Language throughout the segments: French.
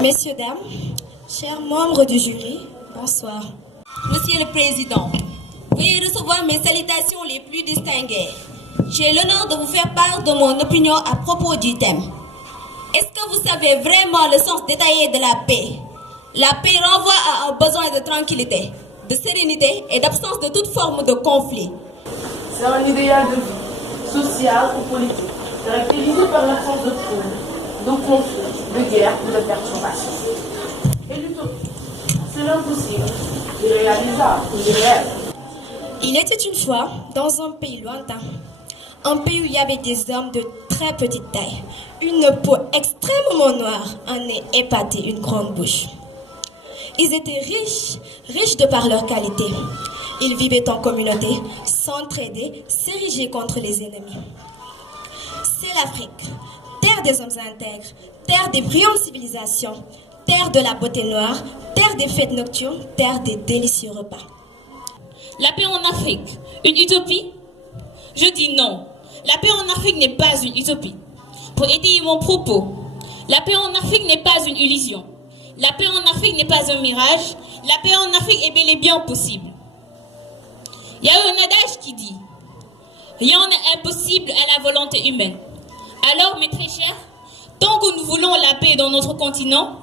Messieurs, dames, chers membres du jury, bonsoir. Monsieur le Président, veuillez recevoir mes salutations les plus distinguées. J'ai l'honneur de vous faire part de mon opinion à propos du thème. Est-ce que vous savez vraiment le sens détaillé de la paix? La paix renvoie à un besoin de tranquillité, de sérénité et d'absence de toute forme de conflit. C'est un idéal de vie, social ou politique, caractérisé par l'absence de troubles, de conflits, de guerre ou de perturbations. Et l'utopie, c'est l'impossible, l'irréalisable ou l'irréel. Il était une fois, dans un pays lointain, un pays où il y avait des hommes de très petite taille, une peau extrêmement noire, un nez épaté, une grande bouche. Ils étaient riches de par leur qualité. Ils vivaient en communauté, s'entraidaient, s'érigeaient contre les ennemis. C'est l'Afrique, terre des hommes intègres, terre des brillantes civilisations, terre de la beauté noire, terre des fêtes nocturnes, terre des délicieux repas. La paix en Afrique, une utopie? Je dis non. La paix en Afrique n'est pas une utopie. Pour étayer mon propos, la paix en Afrique n'est pas une illusion. La paix en Afrique n'est pas un mirage. La paix en Afrique est bel et bien possible. Il y a un adage qui dit « Rien n'est impossible à la volonté humaine ». Alors, mes très chers, tant que nous voulons la paix dans notre continent,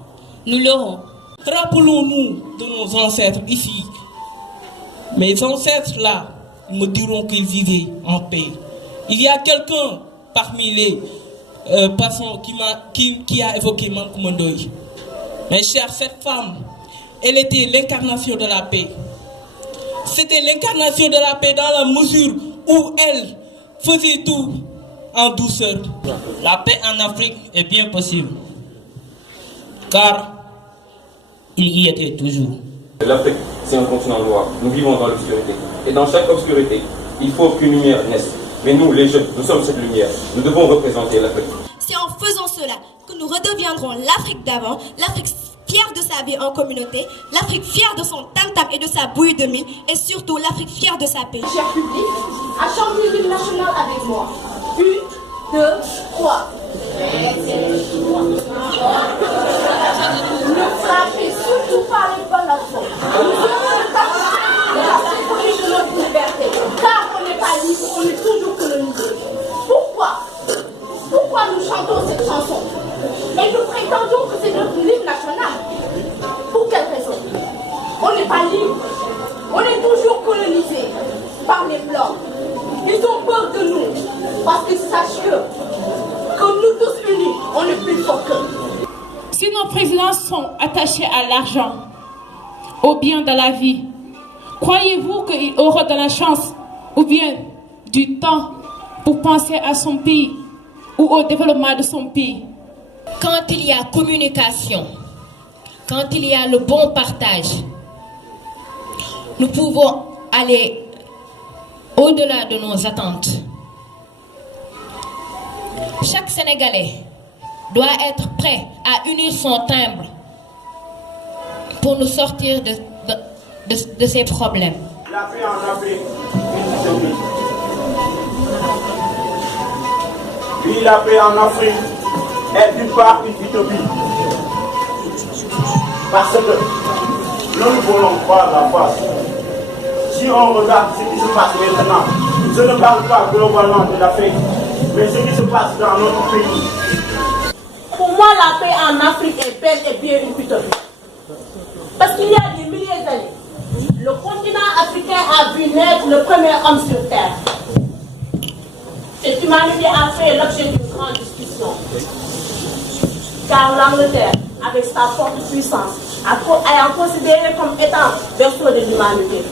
nous l'aurons. Rappelons-nous de nos ancêtres ici. Mes ancêtres là me diront qu'ils vivaient en paix. Il y a quelqu'un parmi les passants qui a évoqué Mankumandoy. Mes chers, cette femme, elle était l'incarnation de la paix. C'était l'incarnation de la paix dans la mesure où elle faisait tout en douceur. La paix en Afrique est bien possible, car il y était toujours. L'Afrique, c'est un continent noir. Nous vivons dans l'obscurité. Et dans chaque obscurité, il faut qu'une lumière naisse. Mais nous, les jeunes, nous sommes cette lumière. Nous devons représenter l'Afrique. C'est en faisant cela que nous redeviendrons l'Afrique d'avant, l'Afrique fière de sa vie en communauté, l'Afrique fière de son tam-tam et de sa bouillie de mie, et surtout l'Afrique fière de sa paix. Cher public, à chanter l'hymne national avec moi. 1, 2, 3. Ne frappez surtout pas les balafons. Nous sommes la symphonie de notre liberté. Car on n'est pas libre, on est toujours colonisé. Pourquoi nous chantons cette chanson? Et nous prétendons que c'est notre hymne national. Pour quelle raison? On n'est pas libre. On est toujours colonisé par les Blancs. Ils ont peur de nous. Parce qu'ils sachent que nous tous unis, on est plus fort qu'eux. Si nos présidents sont attachés à l'argent, au bien de la vie, croyez-vous qu'il aura de la chance ou bien du temps pour penser à son pays ou au développement de son pays? Quand il y a communication, quand il y a le bon partage, nous pouvons aller au-delà de nos attentes. Chaque Sénégalais doit être prêt à unir son timbre pour nous sortir de ces problèmes. La paix en Afrique, une utopie. Oui, la paix en Afrique est d'une part une utopie. Parce que nous voulons voir la face. Si on regarde ce qui se passe maintenant, je ne parle pas globalement de l'Afrique, mais ce qui se passe dans notre pays. Pour moi, la paix en Afrique est belle et bien une utopie. Parce qu'il y a des milliers d'années, le continent africain a vu naître le premier homme sur Terre. Cette humanité a fait l'objet d'une grande discussion. Car l'Angleterre, avec sa forte puissance, a considéré comme étant berceau de l'humanité.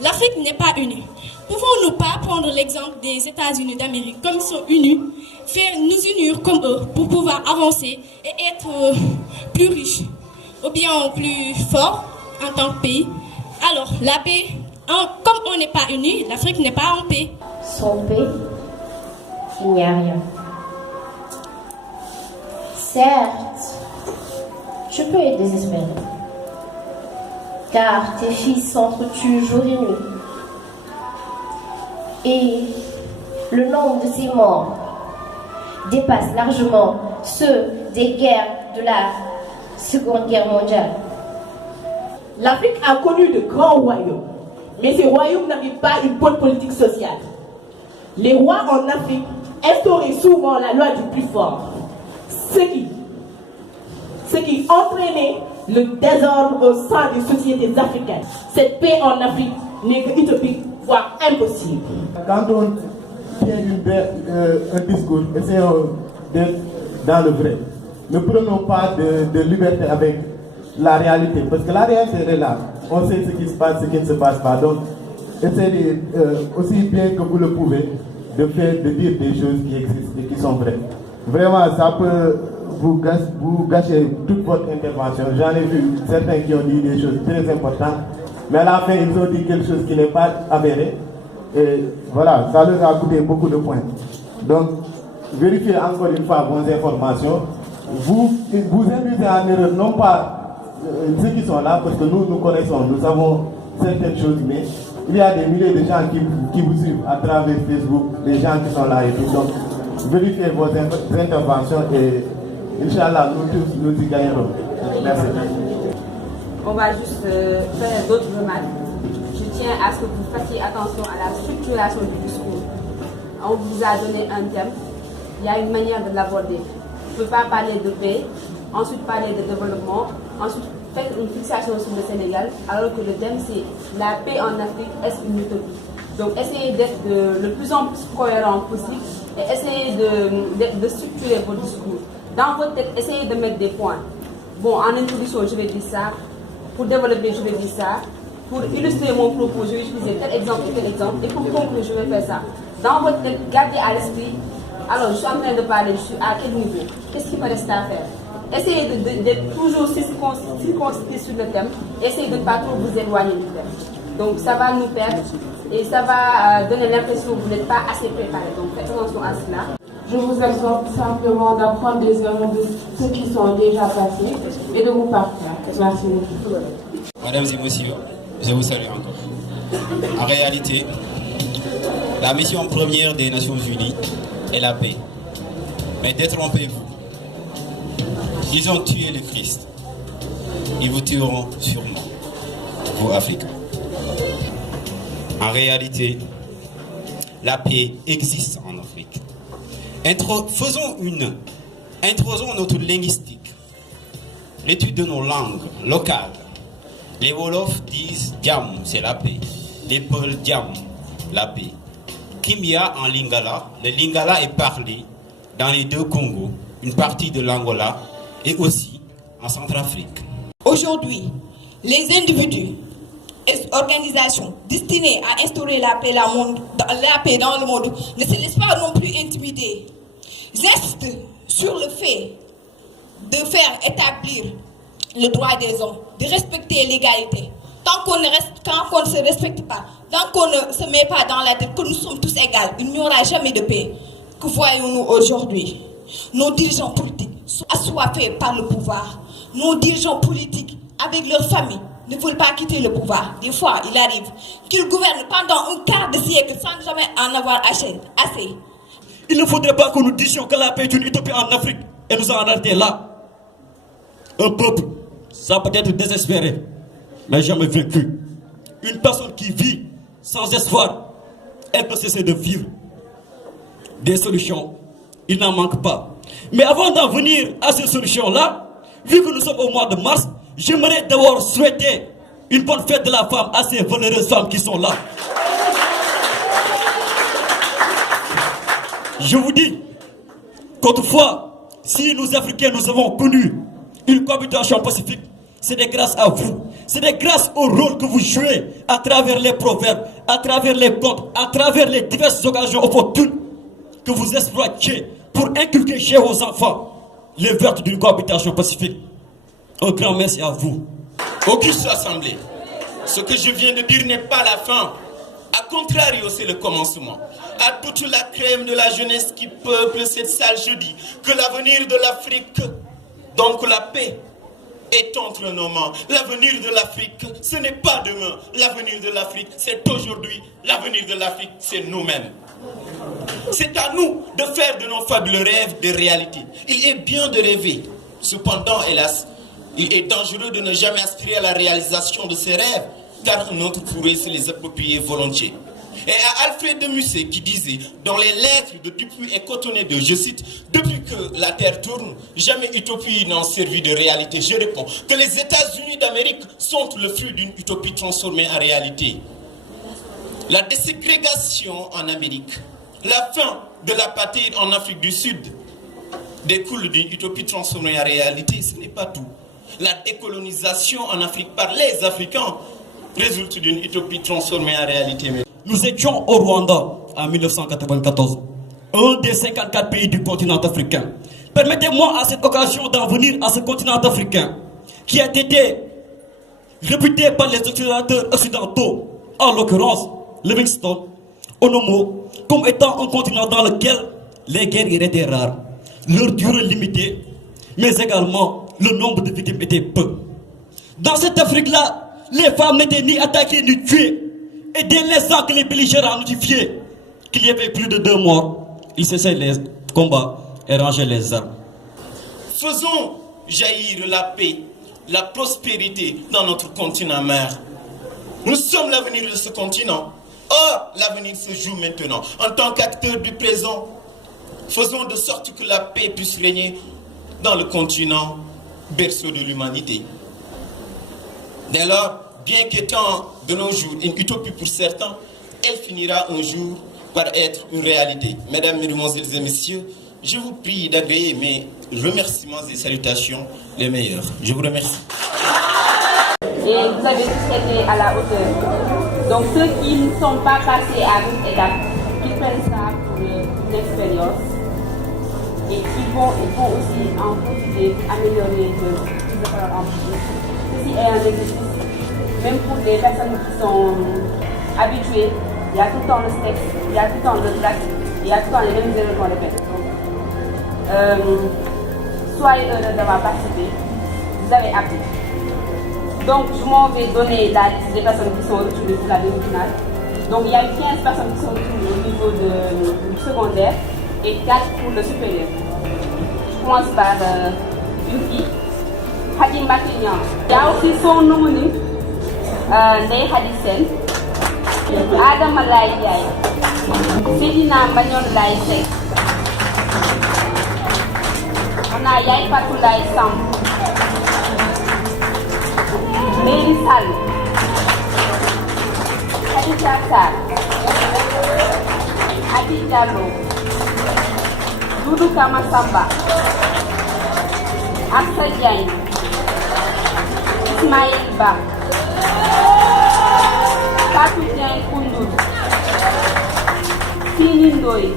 L'Afrique n'est pas unie. Pouvons-nous pas prendre l'exemple des États-Unis d'Amérique, comme ils sont unis, faire nous unir comme eux pour pouvoir avancer et être plus riches, ou bien plus forts en tant que pays? Alors, la paix, comme on n'est pas unis, l'Afrique n'est pas en paix. Son paix, il n'y a rien. Certes, tu peux être désespéré, car tes fils s'entretuent jour et nuit. Et le nombre de ces morts dépasse largement ceux des guerres de la Seconde Guerre mondiale. L'Afrique a connu de grands royaumes, mais ces royaumes n'avaient pas une bonne politique sociale. Les rois en Afrique instauraient souvent la loi du plus fort, ce qui entraînait le désordre au sein des sociétés africaines. Cette paix en Afrique n'est que utopique, voire impossible. Quand on tient un discours, essayons d'être dans le vrai. Ne prenons pas de liberté avec la réalité, parce que la réalité est là. On sait ce qui se passe, ce qui ne se passe pas. Donc, essayez aussi bien que vous le pouvez de dire des choses qui existent et qui sont vraies. Vraiment, ça peut vous gâcher toute votre intervention. J'en ai vu certains qui ont dit des choses très importantes, mais à la fin, ils ont dit quelque chose qui n'est pas avéré. Et voilà, ça leur a coûté beaucoup de points. Donc, vérifiez encore une fois vos informations. Vous induisez en erreur, non pas ceux qui sont là, parce que nous connaissons, nous savons certaines choses, mais il y a des milliers de gens qui vous suivent à travers Facebook, des gens qui sont là et tout. Donc, vérifiez vos interventions et Inch'Allah, nous tous, nous y gagnerons. Merci. On va juste faire d'autres remarques. Je tiens à ce que vous fassiez attention à la structuration du discours. On vous a donné un thème, il y a une manière de l'aborder. On ne peut pas parler de paix, ensuite parler de développement, ensuite faire une fixation sur le Sénégal, alors que le thème c'est la paix en Afrique, est-ce une utopie? Donc essayez d'être le plus en plus cohérent possible et essayez de structurer votre discours. Dans votre tête, essayez de mettre des points. Bon, en introduction, je vais dire ça. Pour développer, je vais dire ça. Pour illustrer mon propos, je vais utiliser tel exemple et tel exemple. Et pour conclure, je vais faire ça. Dans votre tête, gardez à l'esprit. Alors, je suis en train de parler, je suis à quel niveau? Qu'est-ce qu'il me reste à faire? Essayez d'être toujours circonscrit sur le thème. Essayez de ne pas trop vous éloigner du thème. Donc, ça va nous perdre et ça va donner l'impression que vous n'êtes pas assez préparé. Donc, faites attention à cela. Je vous exhorte simplement d'apprendre des erreurs de ceux qui sont déjà passés et de vous partir. Merci beaucoup. Mesdames et messieurs, je vous salue encore. En réalité, la mission première des Nations Unies est la paix. Mais détrompez-vous. Ils ont tué le Christ. Ils vous tueront sûrement, vous Africains. En réalité, la paix existe en Afrique. Introsons notre linguistique, l'étude de nos langues locales. Les Wolofs disent Djam, c'est la paix. Les Peuls, Djam, la paix. Kimia en Lingala, le Lingala est parlé dans les deux Congos, une partie de l'Angola et aussi en Centrafrique. Aujourd'hui, les individus et organisations destinées à instaurer la paix dans le monde ne se laissent pas non plus intimider. J'insiste sur le fait de faire établir le droit des hommes, de respecter l'égalité. Tant qu'on ne se respecte pas, tant qu'on ne se met pas dans la tête que nous sommes tous égaux, il n'y aura jamais de paix. Que voyons-nous aujourd'hui? Nos dirigeants politiques sont assoiffés par le pouvoir. Nos dirigeants politiques, avec leurs familles, ne veulent pas quitter le pouvoir. Des fois, il arrive qu'ils gouvernent pendant un quart de siècle sans jamais en avoir assez. Il ne faudrait pas que nous disions que la paix est une utopie en Afrique et nous en arrêter là. Un peuple, ça peut être désespéré, mais jamais vaincu. Une personne qui vit sans espoir, elle peut cesser de vivre. Des solutions, il n'en manque pas. Mais avant d'en venir à ces solutions-là, vu que nous sommes au mois de mars, j'aimerais d'abord souhaiter une bonne fête de la femme à ces valeureuses femmes qui sont là. Je vous dis qu'autrefois, si nous Africains nous avons connu une cohabitation pacifique, c'est grâce à vous. C'est grâce au rôle que vous jouez à travers les proverbes, à travers les contes, à travers les diverses occasions opportunes que vous exploitiez pour inculquer chez vos enfants les vertus d'une cohabitation pacifique. Un grand merci à vous. Auguste Assemblée, ce que je viens de dire n'est pas la fin. A contrario, c'est le commencement. à toute la crème de la jeunesse qui peuple cette salle, je dis que l'avenir de l'Afrique, donc la paix, est entre nos mains. L'avenir de l'Afrique, ce n'est pas demain. L'avenir de l'Afrique, c'est aujourd'hui. L'avenir de l'Afrique, c'est nous-mêmes. C'est à nous de faire de nos fabuleux rêves des réalités. Il est bien de rêver. Cependant, hélas, il est dangereux de ne jamais aspirer à la réalisation de ses rêves, car un autre pourrait se les approprier volontiers. Et à Alfred de Musset qui disait dans les lettres de Dupuis et Cotonnet de, je cite, « Depuis que la terre tourne, jamais utopie n'en servit de réalité. » Je réponds que les États-Unis d'Amérique sont le fruit d'une utopie transformée en réalité. La déségrégation en Amérique, la fin de l'apartheid en Afrique du Sud découle d'une utopie transformée en réalité. Ce n'est pas tout. La décolonisation en Afrique par les Africains résulte d'une utopie transformée en réalité. Nous étions au Rwanda en 1994, un des 54 pays du continent africain. Permettez-moi à cette occasion d'en venir à ce continent africain qui a été réputé par les observateurs occidentaux, en l'occurrence Livingstone, Onomo, comme étant un continent dans lequel les guerres étaient rares, leur durée limitée, mais également le nombre de victimes était peu. Dans cette Afrique-là, les femmes n'étaient ni attaquées ni tuées. Et dès l'instant que les belligérants notifiaient qu'il y avait plus de 2 morts, ils cessaient les combats et rangeaient les armes. Faisons jaillir la paix, la prospérité dans notre continent mère. Nous sommes l'avenir de ce continent. Or, l'avenir se joue maintenant. En tant qu'acteurs du présent, faisons de sorte que la paix puisse régner dans le continent, berceau de l'humanité. Dès lors, bien qu'étant de nos jours une utopie pour certains, elle finira un jour par être une réalité. Mesdames, Mesdemoiselles et Messieurs, je vous prie d'agréer mes remerciements et salutations les meilleurs. Je vous remercie. Et vous avez tous été à la hauteur. Donc ceux qui ne sont pas passés à une étape, qui prennent ça pour une expérience et qui vont aussi en profiter, améliorer de faire en plus. Ceci est un exercice. Même pour des personnes qui sont habituées, il y a tout le temps le stress, il y a tout le temps le blague, il y a tout le temps les mêmes erreurs qu'on répète. Donc, soyez heureux d'avoir participé, vous avez appris. Donc, je m'en vais donner la liste des personnes qui sont retournées pour la demi-finale. Donc, il y a eu 15 personnes qui sont retournées au niveau du secondaire et 4 pour le supérieur. Je commence par une fille, Hadi Matignan. Il y a aussi son homonyme. Ndeye Khady Sène, Adama Laye Ndiaye, Seydina Mbagnon Laye Seck, on a Yaye Fatou Laye Samb, Mary Sall, Khadija Sarr, Adi Diallo, Doudou Kama Samba, Assa Diagne, Ismaël Ba, Fatou Diagne Koundoul, Sini Ndoye,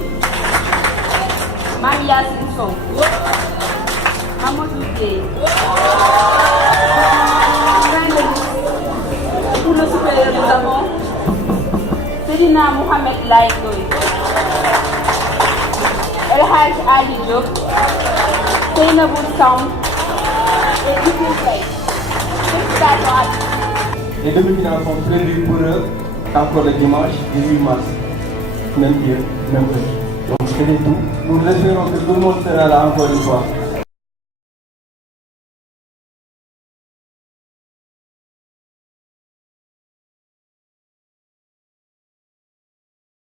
Mame Yacine Sow, Mamadou Gueye. Pour le supérieur, nous avons Seydina Mohamed Laye Ndoye, El Hadj Ali Diop, Seynabou Samb et Djibril Faye. Félicitations à tous. Les demi-finales sont prévues pour eux encore le dimanche 18 mars, même lieu, même heure. Donc c'était tout. Nous espérons que tout le monde sera là encore une fois.